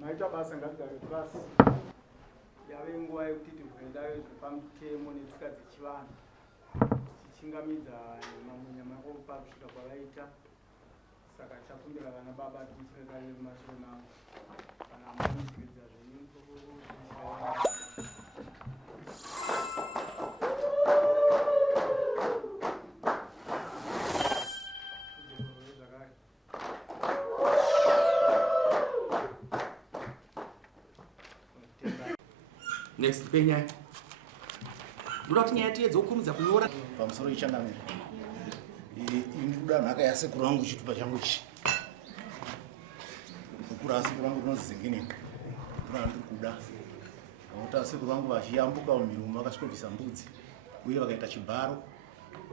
Maita basa ngagare pasi yave nguva yekuti tirwenda zvepamutemo netsika dzechivanhu tichingamidza munyama yakopa kusvika kwavaita. Saka chakumbira vana baba tichirekarire mumashure mavo kana munodzidza Next penya. Ndoda kuti nyaya tiedze kukurumidza kunyora pamusoro ichangamira. Induda nhaka yasekuru wangu chitupa changu ichi. Kukura sekuru wangu unonzi Zengeneni. Ndura ndiri kuda. Nokuti sekuru wangu vachiyambuka mumirumu vakasvikobvisa mbudzi uye vakaita chibharo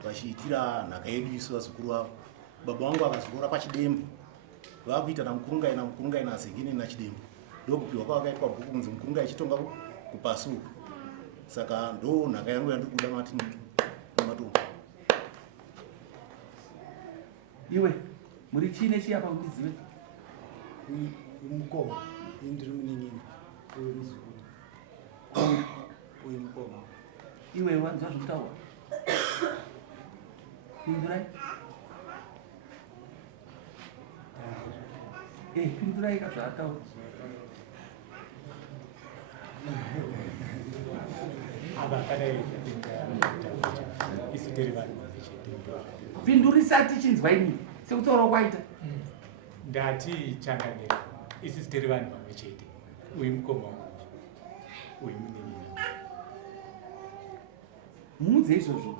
vachiitira nhaka yedu isu vazukuru vavo. Baba wangu akazorora pachidembo. Vakuita namukurungaina Zengeneni nachidembo. Ndokupiwa kwavakaitwa bhuku kunzi mukurungai chitonga kupasuku. Saka ndo nhaka yangu yandiri kuda matini nematombo. Iwe muri chine chiya pakudziwe mukoma indiri muninini uye muzukuru uye mukoma. Iwe wanzwa zvokutaura pindurai. Pindurai kazvaataura. Pindurisati chinzwa inini sekutaura kwaita. Ndati changanira isi tiri vanhu vamwe chete. Uyu mukoma wangu uyu muninini. Muudze izvozvo.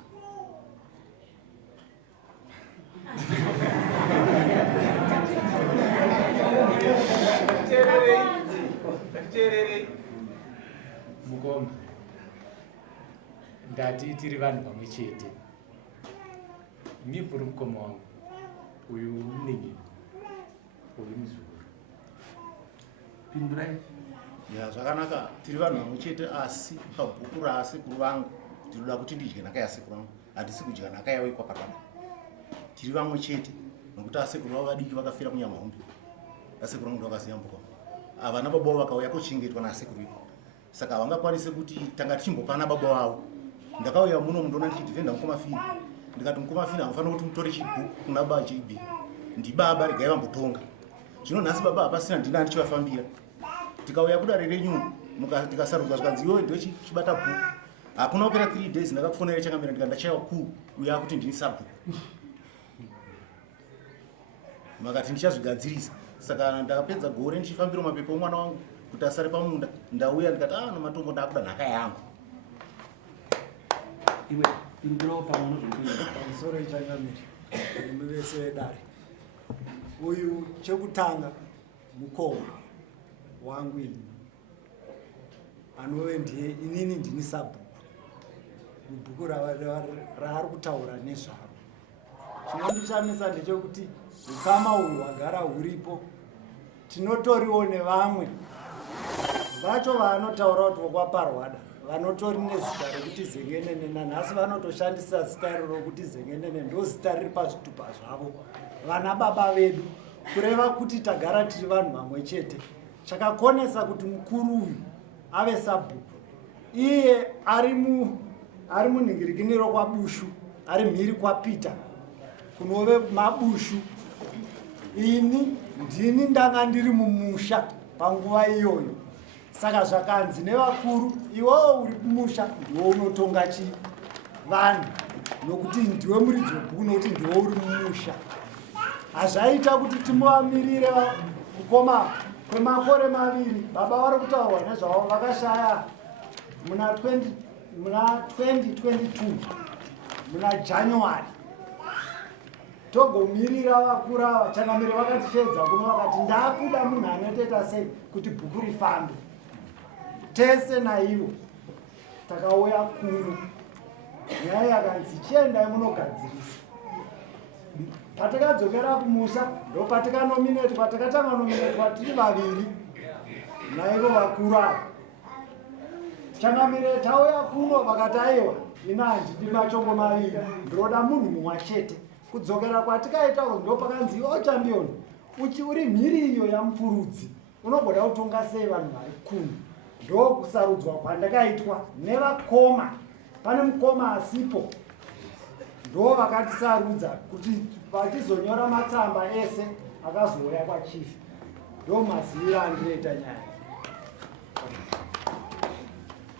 Mukoma ndati tiri vanhu vamwe chete. Mibvuri mukoma wangu uyu muninini uyu muzukuru. Pindurai. Ya zvakanaka tiri vanhu vamwe chete asi pabhuku rasekuru vangu tinoda kuti ndidye nhaka yasekuru vangu handisi kudya nhaka yavo ikwapakapa. Tiri vamwe chete nokuti asekuru vavo vadiki vakafira kunyamahombe. Asekuru vangu ndovakasiyambuka. Vana baba vavo vakauya kuchengetwa nasekuru ipo. Saka havangakwanisi kuti tanga tichimbopana baba vavo. Ndakauya muno mundoona ndichidhivenda mukomafini. Ndikati mukomafini hamufaniri kuti mutore chibhuku kuna baba JB. Ndibaba regai vambotonga. Zvino nhasi baba hapasina ndina ndichivafambira. Tikauya kudare renyu tikasarudzwa zvikanzi iwe ndiwe chibata bhuku. Hakuna kupera 3 days ndakakufonera Changamira ndikati ndachaiwa uya kuti ndini sabhuku. Makati ndichazvigadzirisa. Saka ndakapedza gore ndichifambira mapepa omwana wangu kuti asare pamunda. Ndauya ndikati nematombo ndakuda nhaka yangu. Iwe pindurawo pamwe nozvinoita pamusoro ichangamira muvese wedare. Uyu chekutanga mukoma wangu ini anove ndiye inini ndini sabhuku. Mubhuku raari kutaura nezvaro. Chinondishamisa ndechekuti ukama uhwu hwagara huripo tinotoriwo nevamwe vacho vanotaura kuti vokwaparwada vanotori nezita rekuti Zengenene nanhasi vanotoshandisa zita iroro rokuti Zengenene ndo zita riri pazvitupa zvavo. Vana baba vedu kureva kuti tagara tiri vanhu vamwe chete. Chakakonesa kuti mukuru uyu ave sabhuku. Iye ari munhingirikiniro kwaBushu, ari mhiri kwaPeter kunove mabushu. Ini ndini ndanga ndiri mumusha panguva iyoyo. Saka zvakanzi nevakuru iwewo uri kumusha ndiwo unotonga vanhu nokuti ndiwe muridzi webhuku nokuti ndiwe uri mumusha. Hazvaita kuti timuvamirire kukoma kwemakore maviri. Baba vari kutaurwa nezvavo vakashaya muna 2022 muna January. Togomirira vakuru ava Changamire vakatifedza kuno vakati ndakuda munhu anotoita sei kuti bhuku rifambe. Tese naivo takauya kuno. Nyaya yakanzi chiendai munogadzirisa. Patakadzokera kumusha ndo patakatanga nominetwa tiri vaviri naivo vakuru ava. Changamire tauya kuno vakati aiwa ina handidi machongo maviri, ndoda munhu mumwe chete. Kudzokera kwatikaita ndo pakanzi iwe champion uri mhiri iyo yamupfurudzi unogona kutonga sei vanhu vari 10. Ndo kusarudzwa kwandakaitwa nevakoma. Pane mukoma asipo ndo vakatisarudza kuti vachizonyora matsamba ese akazouya kwachief. Ndo maziviro andinoita nyaya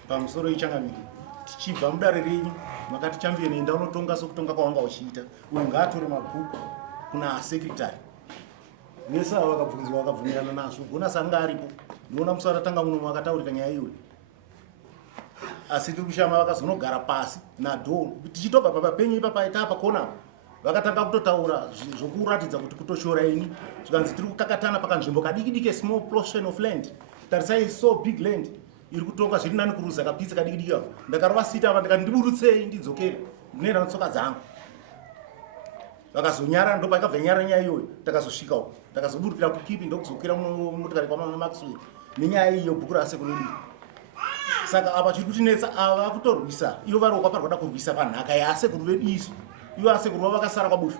pamusoro ichangamiri tichibva mudare renyu makati champion enda unotonga sokutonga kwawanga uchiita uye ngaatore mabhuku kuna sekretary nese ava vakabvunzwa vakabvumirana nazvo gona sanga aripo ndiona musi vatatanga muno vakataurika nyaya iwe asi tiri kushama vakazonogara pasi nadho tichitobva papapenyu ipapa itapa kona vakatanga kutotaura zvokuratidza kuti kutoshora ini zvikanzi tiri kukakatana pakanzvimbo kadiki small portion of land tarisai so big land iri kutonga zviri nani kuruza kapitsa kadiki ako ndakarova sita ava ndikati ndiburutsei ndidzokere ndinoenda netsoka dzangu vakazonyara ndo paikabva nyara nyaya iyoyo takazosvika uko takazoburukira kukipi ndokuzokwira motokari kwamana maxwell nenyaya iyo bhuku rasekunodi. Saka apa chiri kutinetsa ava vakutorwisa ivo vari kwapari kwada kurwisa panhaka yasekuru vedu isu ivo asekuru vavo vakasara kwabushu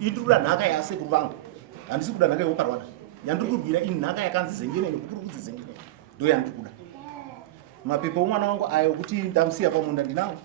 iri kuda nhaka yasekuru vangu handisi kuda nhaka yevoparwada yandiri kurwira ini nhaka yakanzi zengenene kukuri kudzi zengenene ndo yandiri kuda. Mapepa omwana wangu ayo kuti ndamusiya pamunda ndinawo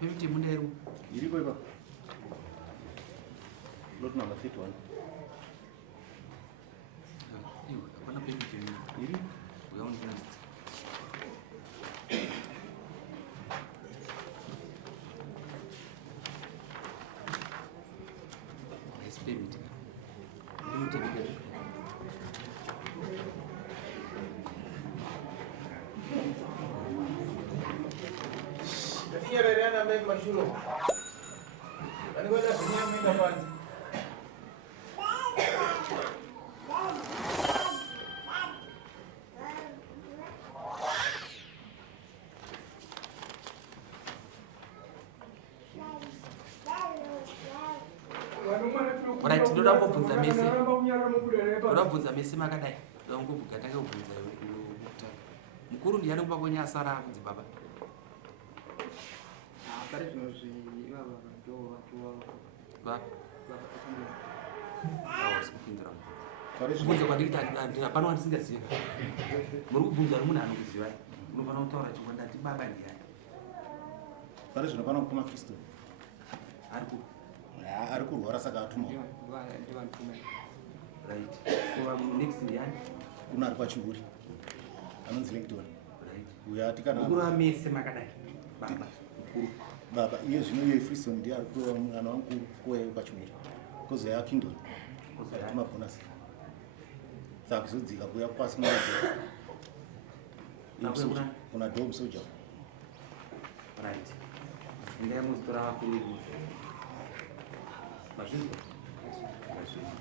Pemiti munderu. iri kweba lot number 31 Iwe akona pemiti iri uyaona. Yes, pemiti. Pemiti. Mashuro. Ani kwenda dunia mwenda kwanza. Alright, ndoda kubvunza mese. Ndoda kubvunza mese makadai. Ndoda kubvunza tanga kubvunza iwe. Mukuru ndiani kupa kwenye asara kunzi baba. Kubvunza kwandikuti pano wandisingazivi. Muri kubvunza nemunhu anokuziva. Unofanira kutaura chikwanda ndati baba ndiani. pari zvino pano kuma kristu ari kurwara saka atuma right. Next ndiani? kuna ari pachiuri anonzi Langton Right. uyo atikana mukuru amese makadai baba mukuru baba iye zvino iye Freeston ndiye ari kuva mwana wankuru kuweyo pachiuri kozoya Kingdom atuma bonus saka kuzodzika kuya pasi kuna dom soldier right. Ngai muzitora vakuru mazvinzwa mazvinzwa